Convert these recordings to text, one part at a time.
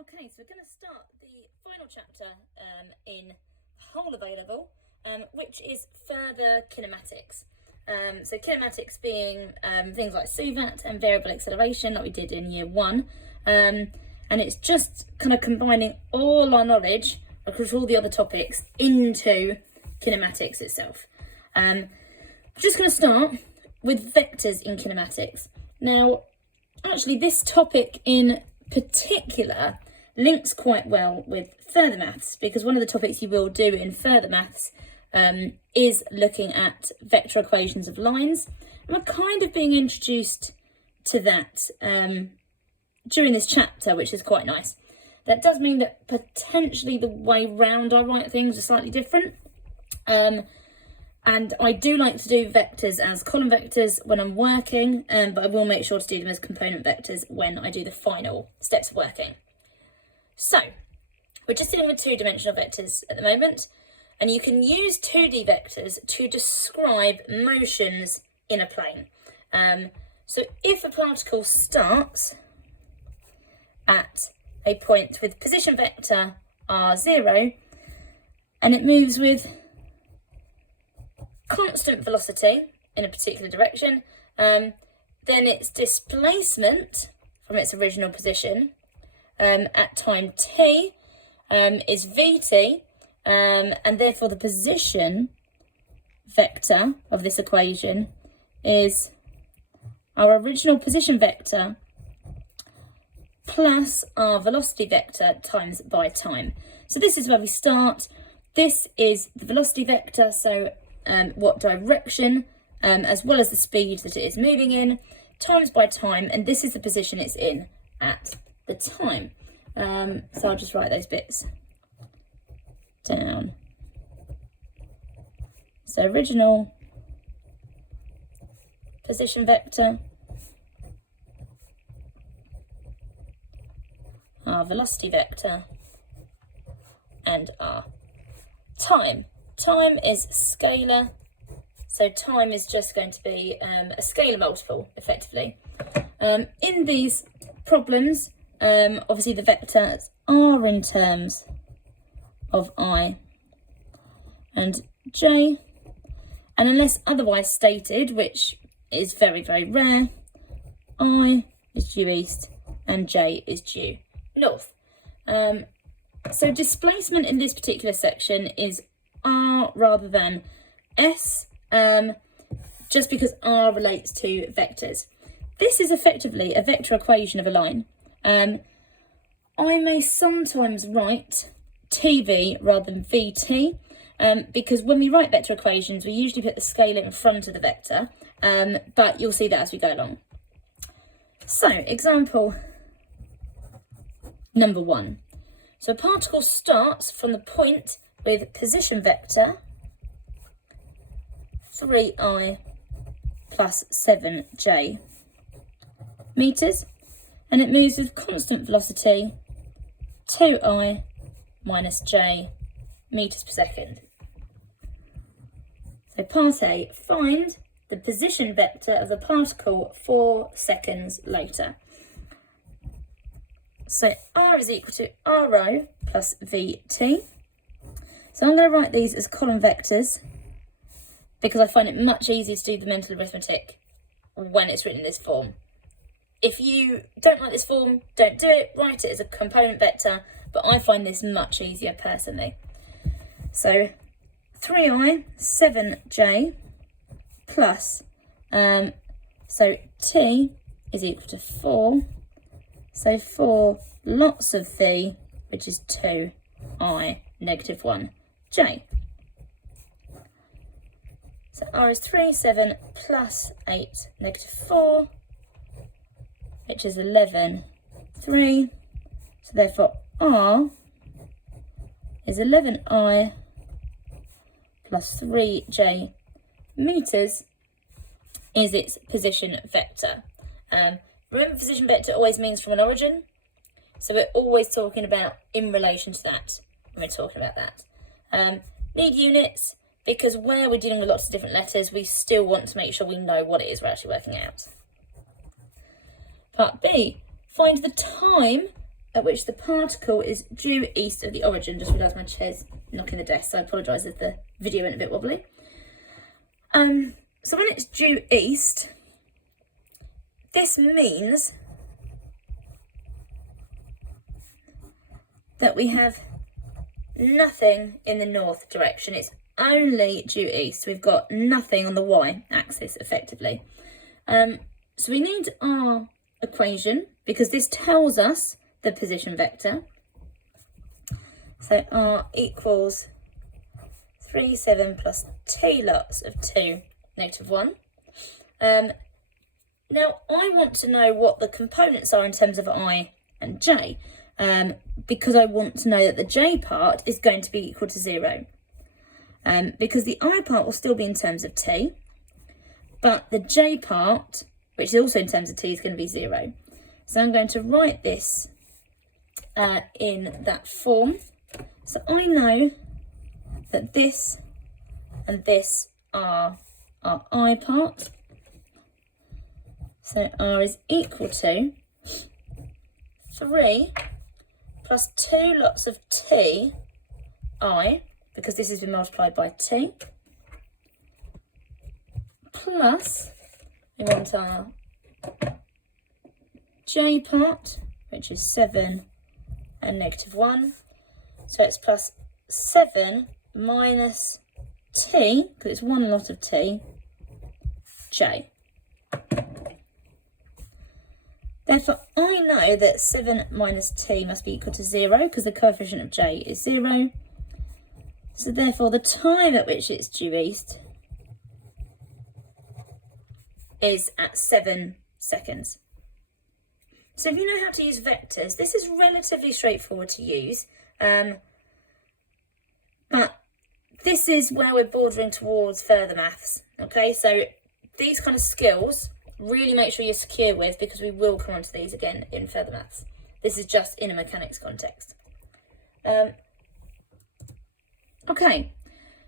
Okay, so we're going to start the final chapter in the whole of A-level, which is further kinematics. So kinematics being things like suvat and variable acceleration like we did in year 1. And it's just kind of combining all our knowledge across all the other topics into kinematics itself. I'm just going to start with vectors in kinematics. Now, actually this topic in particular links quite well with further maths, because one of the topics you will do in further maths is looking at vector equations of lines. And we're kind of being introduced to that during this chapter, which is quite nice. That does mean that potentially the way round I write things are slightly different. And I do like to do vectors as column vectors when I'm working, but I will make sure to do them as component vectors when I do the final steps of working. So, we're just dealing with two-dimensional vectors at the moment, and you can use 2D vectors to describe motions in a plane. So if a particle starts at a point with position vector r0, and it moves with constant velocity in a particular direction, then its displacement from its original position at time t is vt, and therefore the position vector of this equation is our original position vector plus our velocity vector times by time. So this is where we start. This is the velocity vector, so what direction, as well as the speed that it is moving in, times by time, and this is the position it's in at the time. So I'll just write those bits down. So original position vector, our velocity vector, and our time. Time is scalar, so time is just going to be a scalar multiple, effectively. In these problems, obviously the vectors are in terms of I and j, and unless otherwise stated, which is very, very rare, I is due east and j is due north. So displacement in this particular section is r rather than s, just because r relates to vectors. This is effectively a vector equation of a line. I may sometimes write tv rather than vt, because when we write vector equations we usually put the scalar in front of the vector, but you'll see that as we go along. So example number 1. So a particle starts from the point with position vector 3i plus 7j meters, and it moves with constant velocity 2i minus j meters per second. So part A, find the position vector of the particle 4 seconds later. So r is equal to rho plus vt. So I'm going to write these as column vectors because I find it much easier to do the mental arithmetic when it's written in this form. If you don't like this form, don't do it, write it as a component vector, but I find this much easier personally. So 3i, 7j plus, so t is equal to 4, so 4 lots of v, which is 2i negative 1j. So r is 3, 7 plus 8 negative 4, which is 11, 3. So therefore r is 11i plus 3j meters is its position vector. Remember, position vector always means from an origin, so we're always talking about in relation to that when we're talking about that. Need units, because where we're dealing with lots of different letters, we still want to make sure we know what it is we're actually working out. Part B, find the time at which the particle is due east of the origin. Just realised my chair's knocking the desk, so I apologise if the video went a bit wobbly. So when it's due east, this means that we have nothing in the north direction. It's only due east. We've got nothing on the y-axis, effectively. So we need our equation, because this tells us the position vector. So r equals 3, 7 plus t lots of 2, -1. Now, I want to know what the components are in terms of I and j, because I want to know that the j part is going to be equal to 0. Because the I part will still be in terms of t, but the j part, which is also in terms of t, is going to be 0. So I'm going to write this in that form. So I know that this and this are our I part. So r is equal to 3 plus 2 lots of t, I, because this has been multiplied by t, plus we want our j part, which is 7 and -1. So it's plus 7 minus t, because it's one lot of t, j. Therefore, I know that 7 minus t must be equal to 0, because the coefficient of j is 0. So therefore, the time at which it's due east is at 7 seconds. So if you know how to use vectors, this is relatively straightforward to use. But this is where we're bordering towards further maths. Okay, so these kind of skills, really make sure you're secure with, because we will come on to these again in further maths. This is just in a mechanics context. Okay,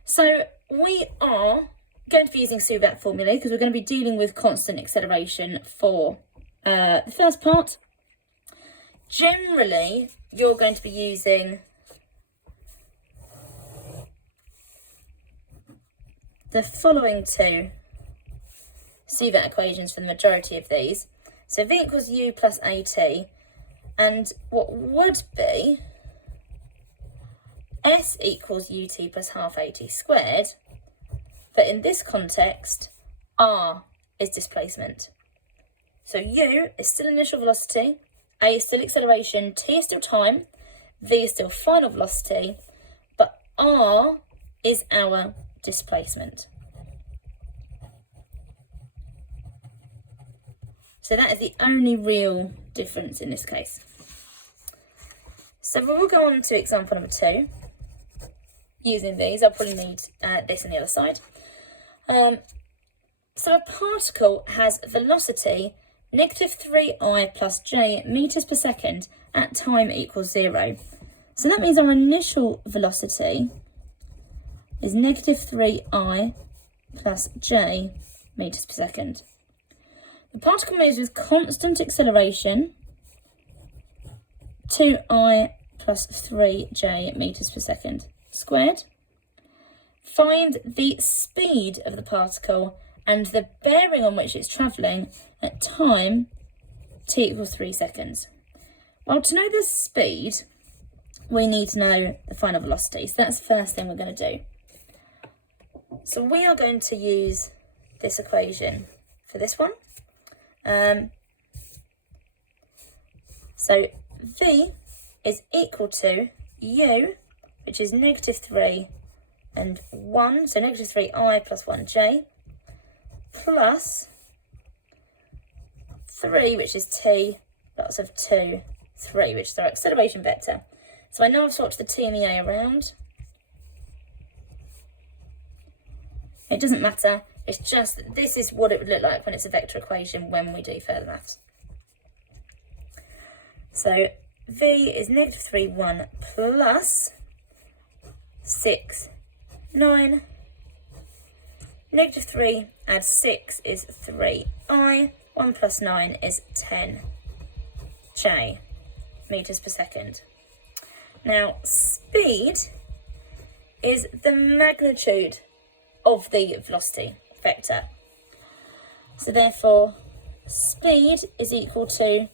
so we are going to be using Suvat formulae, because we're going to be dealing with constant acceleration for the first part. Generally, you're going to be using the following two Suvat equations for the majority of these. So V equals U plus AT, and what would be S equals UT plus half AT squared, but in this context, R is displacement. So U is still initial velocity, A is still acceleration, T is still time, V is still final velocity, but R is our displacement. So that is the only real difference in this case. So we'll go on to example number 2. Using these, I'll probably need this on the other side. So a particle has velocity -3I plus j meters per second at time equals 0. So that means our initial velocity is -3I plus j meters per second. The particle moves with constant acceleration, 2I plus 3j meters per second squared. Find the speed of the particle and the bearing on which it's travelling at time t equals 3 seconds. Well, to know the speed, we need to know the final velocity. So that's the first thing we're going to do. So we are going to use this equation for this one. So V is equal to U, which is -3 and 1, so -3I plus 1j, plus 3, which is t, lots of 2, 3, which is our acceleration vector. So I know I've swapped the t and the a around. It doesn't matter, it's just that this is what it would look like when it's a vector equation when we do further maths. So V is -3, 1 plus 6, 9. -3 add 6 is 3I. 1 plus 9 is 10j meters per second. Now, speed is the magnitude of the velocity vector. So therefore, speed is equal to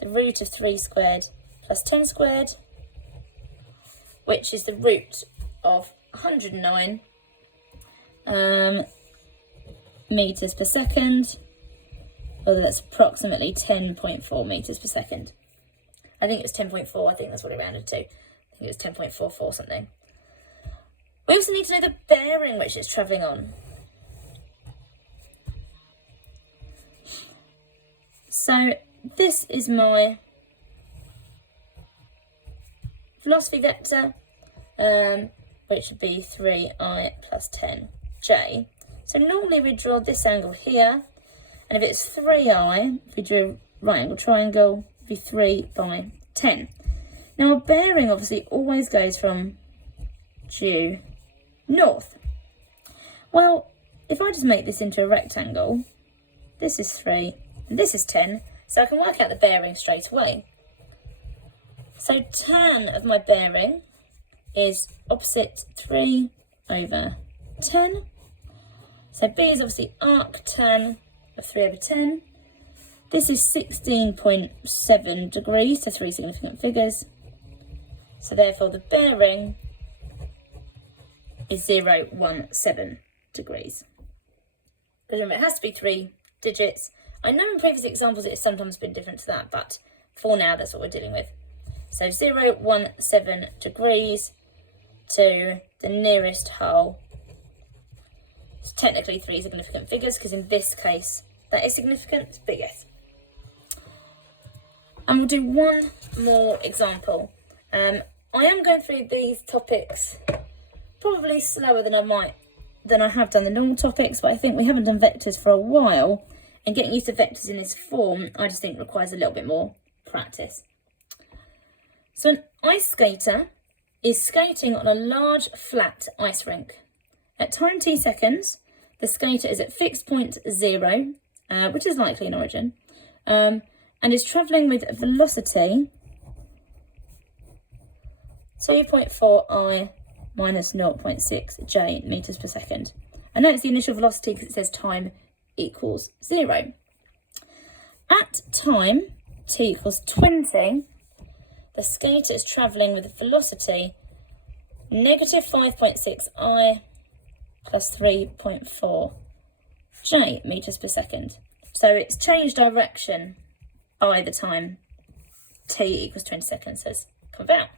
the root of 3 squared plus 10 squared, which is the root of 109 meters per second, or that's approximately 10.4 meters per second. I think it's 10.4, I think that's what it rounded to. I think it was 10.44 something. We also need to know the bearing which it's travelling on. So this is my velocity vector, which would be 3i plus 10j. So normally we draw this angle here, and if it's 3i, if we drew a right angle triangle, it'd be 3 by 10. Now a bearing obviously always goes from due north. Well, if I just make this into a rectangle, this is 3 and this is 10, so I can work out the bearing straight away. So tan of my bearing is opposite 3 over 10. So B is obviously arc tan of 3 over 10. This is 16.7 degrees, so 3 significant figures. So therefore the bearing is 017 degrees. Remember, it has to be 3 digits. I know in previous examples it's sometimes been different to that, but for now that's what we're dealing with. So 017 degrees to the nearest whole. It's technically 3 significant figures, because in this case that is significant, but yes. And we'll do one more example. I am going through these topics probably slower than I have done the normal topics, but I think we haven't done vectors for a while, and getting used to vectors in this form I just think requires a little bit more practice. So an ice skater is skating on a large flat ice rink. At time t seconds, the skater is at fixed point 0, which is likely in origin, and is travelling with velocity 2.4i minus 0.6j meters per second. And notice the initial velocity because it says time equals 0. At time t equals 20, the skater is travelling with velocity negative 5.6i plus 3.4j meters per second. So it's changed direction by the time t equals 20 seconds has come about.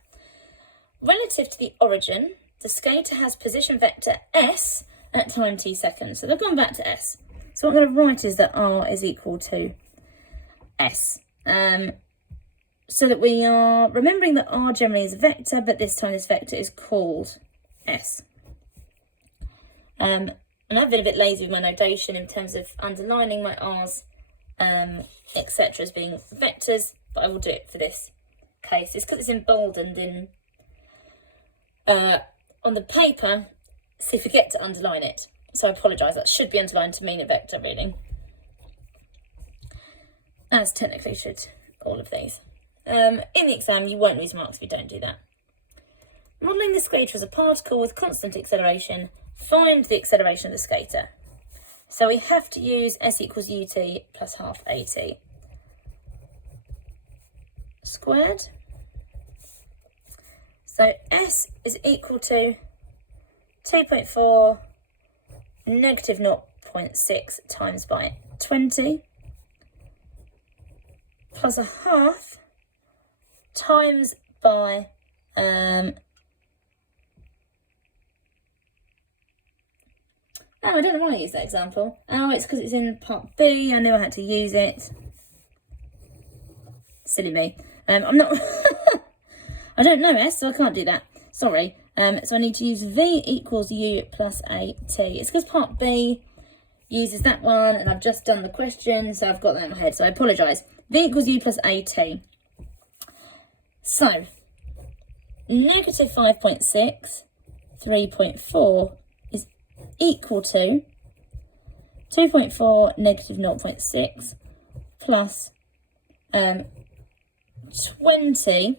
Relative to the origin, the skater has position vector s at time t seconds. So they've gone back to s. So what I'm going to write is that r is equal to s. So that we are remembering that r generally is a vector, but this time this vector is called s. And I've been a bit lazy with my notation in terms of underlining my r's, etc. as being vectors, but I will do it for this case. It's because it's emboldened in on the paper, so forget to underline it. So I apologise, that should be underlined to mean a vector really. As technically should all of these. In the exam you won't lose marks if you don't do that. Modelling the skater as a particle with constant acceleration, find the acceleration of the skater. So we have to use s equals ut plus half at squared. So s is equal to 2.4 negative 0.6 times by 20 plus a half times by I don't know why I used that example. Oh, it's because it's in part B. I knew I had to use it. Silly me. I'm not... I don't know S, so I can't do that. Sorry. So I need to use V equals U plus AT. It's because part B uses that one, and I've just done the question, so I've got that in my head, so I apologise. V equals U plus AT. So, negative 5.6, 3.4 is equal to 2.4 negative 0.6 plus 20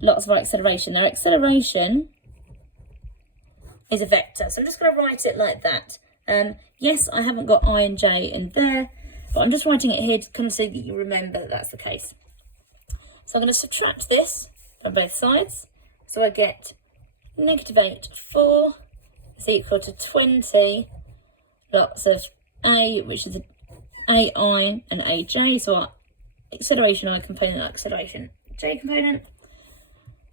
lots of our acceleration. Our acceleration is a vector, so I'm just going to write it like that. Yes, I haven't got I and j in there, but I'm just writing it here to kind of so that you remember that that's the case. So I'm going to subtract this on both sides. So I get -8, 4 is equal to 20 lots of a, which is ai and aj. So our acceleration I component, our acceleration j component.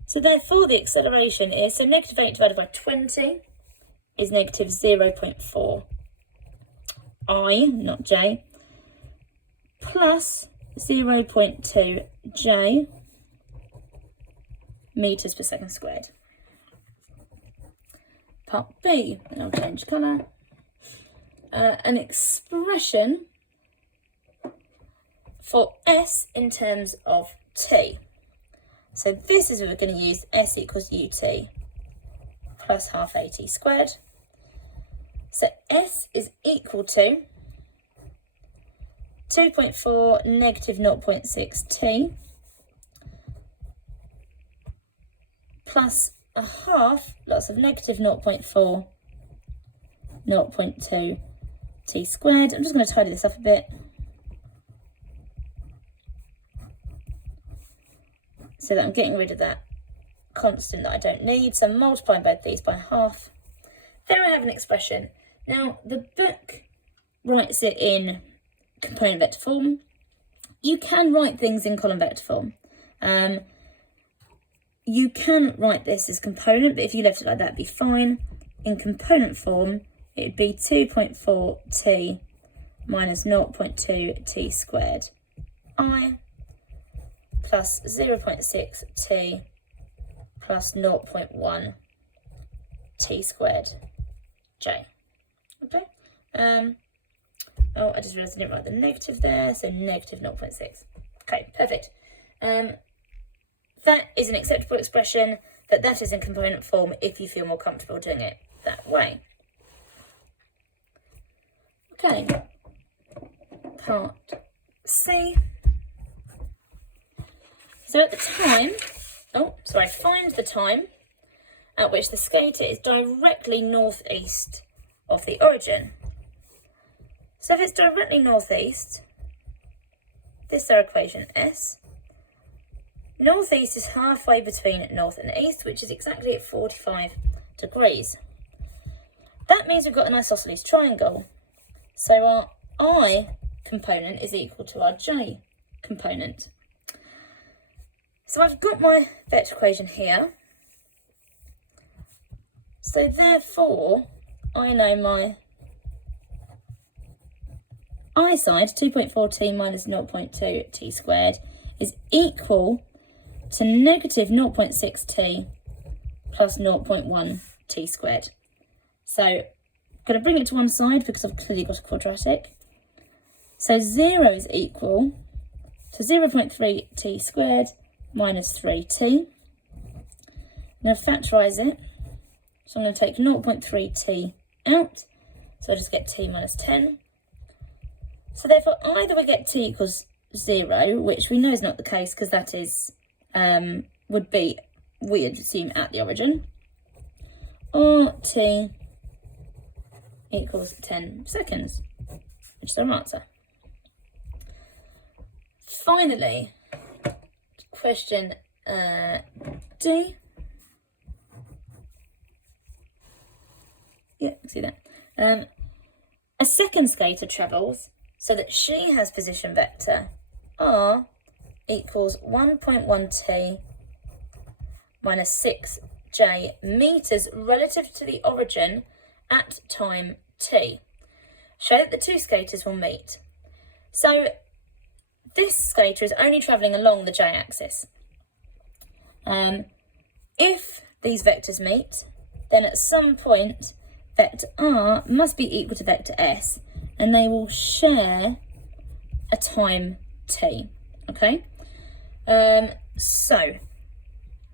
So therefore the acceleration is, so -8 divided by 20 is -0.4 I, not j, plus 0.2 j meters per second squared. Part B, and I'll change colour. An expression for s in terms of t. So this is where we're going to use s equals ut plus half at squared. So s is equal to 2.4 -0.6 t plus a half lots of -0.4 0.2 t squared. I'm just going to tidy this up a bit. So that I'm getting rid of that constant that I don't need. So I'm multiplying both these by half. There I have an expression. Now the book writes it in component vector form. You can write things in column vector form. You can write this as component, but if you left it like that, it'd be fine. In component form, it'd be 2.4 t minus 0.2 t squared I plus 0.6 t plus 0.1 t squared j. Okay. Oh, I just realised I didn't write the negative there, so -0.6. Okay, perfect. That is an acceptable expression, that is in component form if you feel more comfortable doing it that way. Okay, part C. So at the time, find the time at which the skater is directly northeast of the origin. So if it's directly northeast, this is our equation S. Northeast is halfway between north and east, which is exactly at 45 degrees. That means we've got an isosceles triangle. So our I component is equal to our J component. So I've got my vector equation here. So therefore, I know my I side, 2.4 t minus 0.2 t squared, is equal to -0.6 t plus 0.1 t squared. So I'm going to bring it to one side because I've clearly got a quadratic. So 0 is equal to 0.3 t squared minus 3t. I'm going to factorise it. So I'm going to take 0.3 t out. So I just get t minus 10. So therefore either we get t equals 0, which we know is not the case because that is would be, we assume, at the origin, or t equals 10 seconds, which is our answer. Finally, question D. Yeah, see that. A second skater travels so that she has position vector r equals 1.1 t minus 6j meters relative to the origin at time t. Show that the two skaters will meet. So this skater is only travelling along the j-axis. If these vectors meet, then at some point vector r must be equal to vector s, and they will share a time t. Okay, so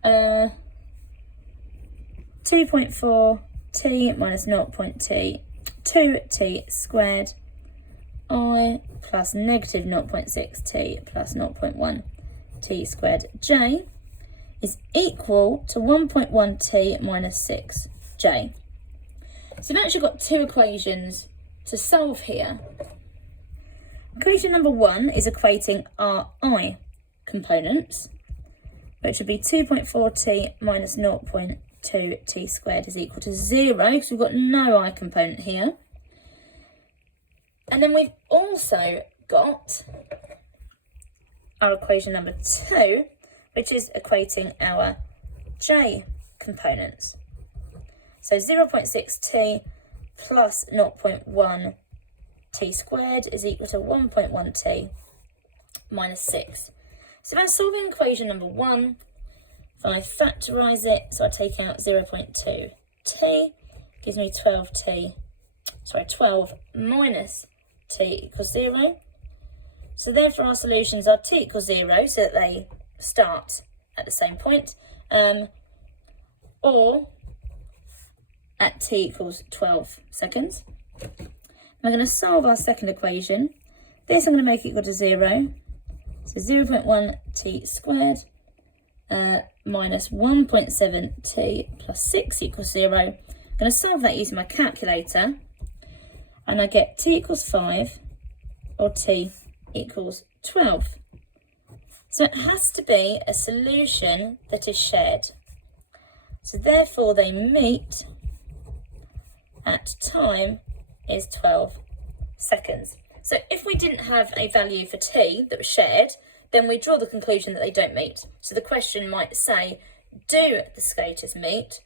2.4 t minus 0.2 t squared I plus -0.6 t plus 0.1 t squared j is equal to 1.1t minus 6j. So we've actually got two equations to solve here. Equation number 1 is equating our I components, which would be 2.4t minus 0.2t squared is equal to 0, because we've got no I component here. And then we've also got our equation number 2, which is equating our j components. So 0.6t plus 0.1t squared is equal to 1.1t minus 6. So if I'm solving equation number 1, if I factorise it, so I take out 0.2t, gives me 12 minus t equals 0. So therefore our solutions are t equals 0, so that they start at the same point, or at t equals 12 seconds. I'm going to solve our second equation. This I'm going to make it equal to 0. So 0.1t squared minus 1.7t plus 6 equals 0. I'm going to solve that using my calculator, and I get t equals 5 or t equals 12. So it has to be a solution that is shared. So therefore they meet at time is 12 seconds. So if we didn't have a value for t that was shared, then we draw the conclusion that they don't meet. So the question might say, do the skaters meet?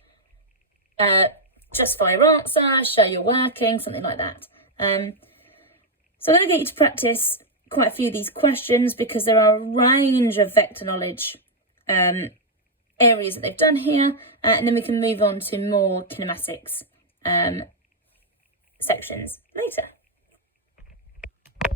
Justify your answer, show your working, something like that. So I'm going to get you to practice quite a few of these questions, because there are a range of vector knowledge areas that they've done here, and then we can move on to more kinematics sections later.